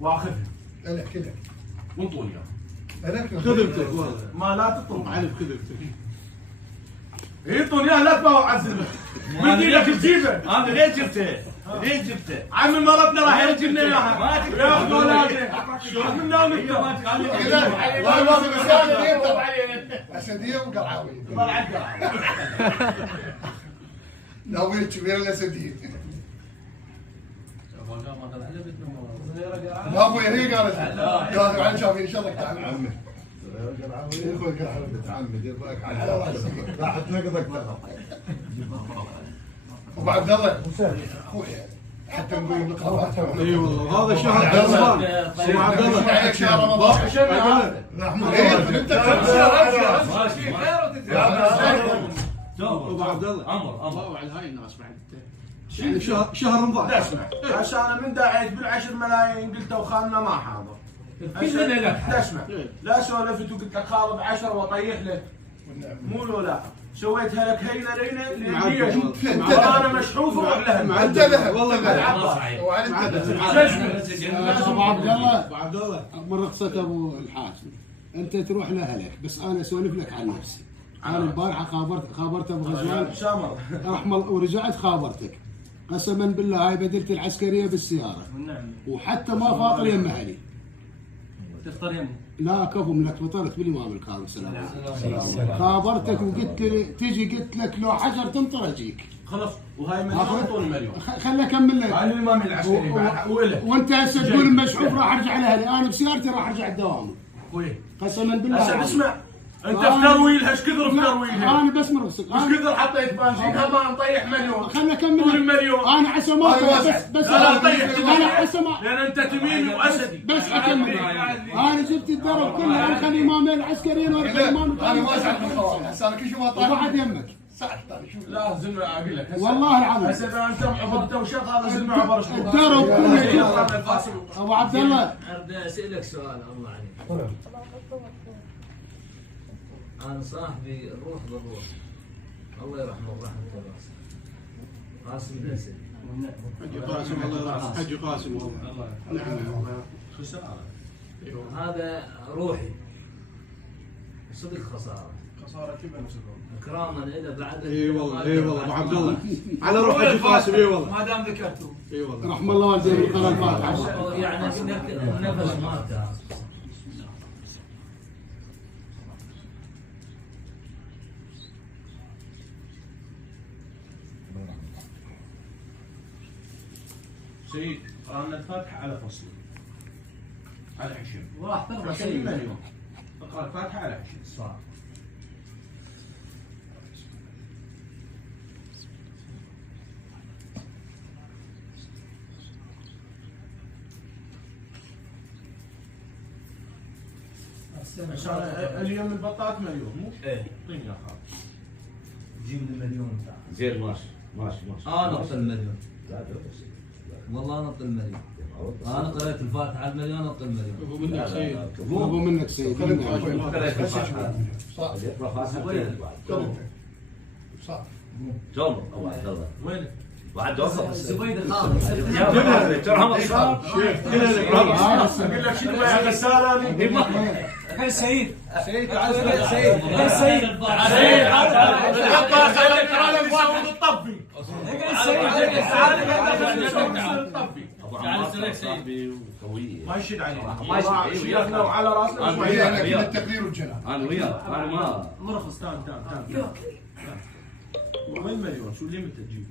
واخذها انا كذا وانطوني اياها. خذلتك والله ما لا تطلب علي بخذلتك. يعطوني اياها لا تبغى اعزمك. من ايدك تجيبه. انا ليه جبته؟ ليه جبته؟ عمي مرتنا راح يجيب لنا اياها. يا اخي ولادي شوف من نوم انت. اسديه وقرعاويه. طلع القرعه. ناوي كبير الاسديه. لا ابوي هي قالت قالت عن شافين ان شاء الله تعال عمي. يا اخوي قرعه بنت عمي دير بالك على راح تنقضك ابو عبد الله اخوي حتى نقول القرارات. اي والله هذا شهر رمضان. ابو عبد الله عليك شهر رمضان انت ماشي خير ابو عبد الله امر ضاوع هاي الناس بعد يعني شهر رمضان. اسمع عشان انا من داعيت بالعشر ملايين قلت وخالنا ما حاضر. كلنا لك. اسمع لا سولفت وقلت لك خالد ب10 واطيح له مو لا سويتها لك هينه لينا انا مشحوف ولا انتبه والله ابو عبد الله ابو عبد الله من رخصة ابو الحاسم انت تروح لاهلك بس انا اسولف لك عن نفسي. انا البارحه خابرت ابو غزوان رحمه الله ورجعت خابرتك قسما بالله هاي بدلت العسكريه بالسياره وحتى ما فاطر يم اهلي. تفطر يمه لا كفو منك فطرت بالامام الكاظم سلام خابرتك وقلت لي تجي قلت لك لو حجر تمطر اجيك. خلاص وهاي مليون خليني اكمل لك. هاي الامام العسكري وانت هسه تقول مشحوف راح ارجع لاهلي انا بسيارتي راح ارجع الدوام. قسما بالله اسمع انت في ترويلها ايش كثر في ترويلها؟ انا بس مرقصك ايش كثر حطيت بانشينها ما نطيح مليون. خلنا اكمل طول المليون انا عسى ما بس لا طيح انا عسى ما لان انت تميمي واسدي بس اكمل انا جبت الدرب كله انا خلي امامين عسكريين انا ما ساعدت الخوارج هسه انا كل شيء ما طايح واحد يمك ساعدت انا شوف لا زلمه اقول لك والله العظيم هسه اذا انت عبرت وشط هذا زلمه عبر الدرب كله ابو عبد الله بدي اسالك سؤال الله عليك. انا صاحبي الروح بالروح الله يرحمه ورحمه الله قاسم الاسد. حجي قاسم الله يرحمه. حجي قاسم والله نعم. هذا روحي صدق خساره كيف نسبهم؟ اكراما له بعد. اي والله اي والله ابو عبد الله على روح حجي قاسم. اي والله ما دام ذكرته اي والله رحم الله والديه بالقرى الفاتحه يعني نفس مالته. سيد قرانا الفاتحه على فصل على 20 راح تربح شيء مليون. اقرا الفاتحه على 20 صح. اليوم البطاط مليون مو؟ ايه اعطيني يا خالد. جيب لي المليون بتاعك. زين ماشي انا اعطي المليون. والله انا اعطي المليون. انا قريت الفاتحه على المليون اعطي المليون. ابو منك سيد ابو منك سيد صح جمر ابو عبد الله وينك؟ واحد دوقه زبيده خالد. ترى شيخ اقول لك شنو يا غساله كان سعيد سيد سعيد سعيد حطها خليك على مساوي الطبي ما يشد علينا ما يشد وعلى راسنا شوي. انا كل التقدير والجلال انا وياك انا ما مرخص تام وين المليون شو اللي متى تجيب؟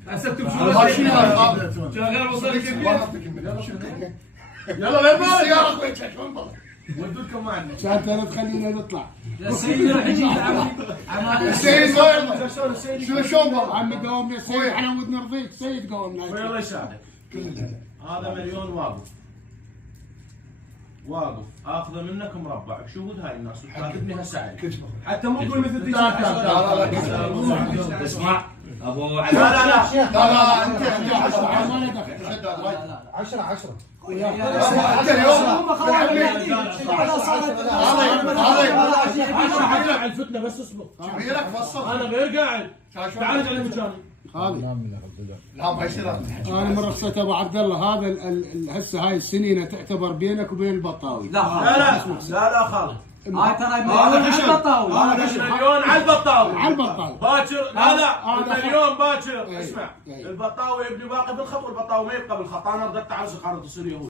يلا غير بالك يا اخوي شلون طلع ودوا لكم معنا كانت لا تخلينا نطلع. السيد راح يجي السيد شو شلون طلع عمي قومنا السيد احنا ودنا نرضيك سيد قومنا. الله يساعدك. هذا مليون واقف اخذه منك مربع بشهود هاي الناس وتكاتبني هسه عليك حتى مو تقول مثل لا اسمع ابو لا لا لا لا انت 10 انت اليوم على الفتنه بس اصبر كبيرك فصل انا غير قاعد تعال على مكاني خالد لا ما يصير. انا من رخصة ابو عبد الله هذا هسه هاي السنينه تعتبر بينك وبين البطاوي. لا لا خالد. هاي ترى على البطاوي. هذا مليون على البطاوي. على البطاوي. باكر لا المليون باكر. اسمع البطاوي يبني باقي بالخط والبطاوي ما يبقى بالخط. انا رددت على سقارة تصير يهود.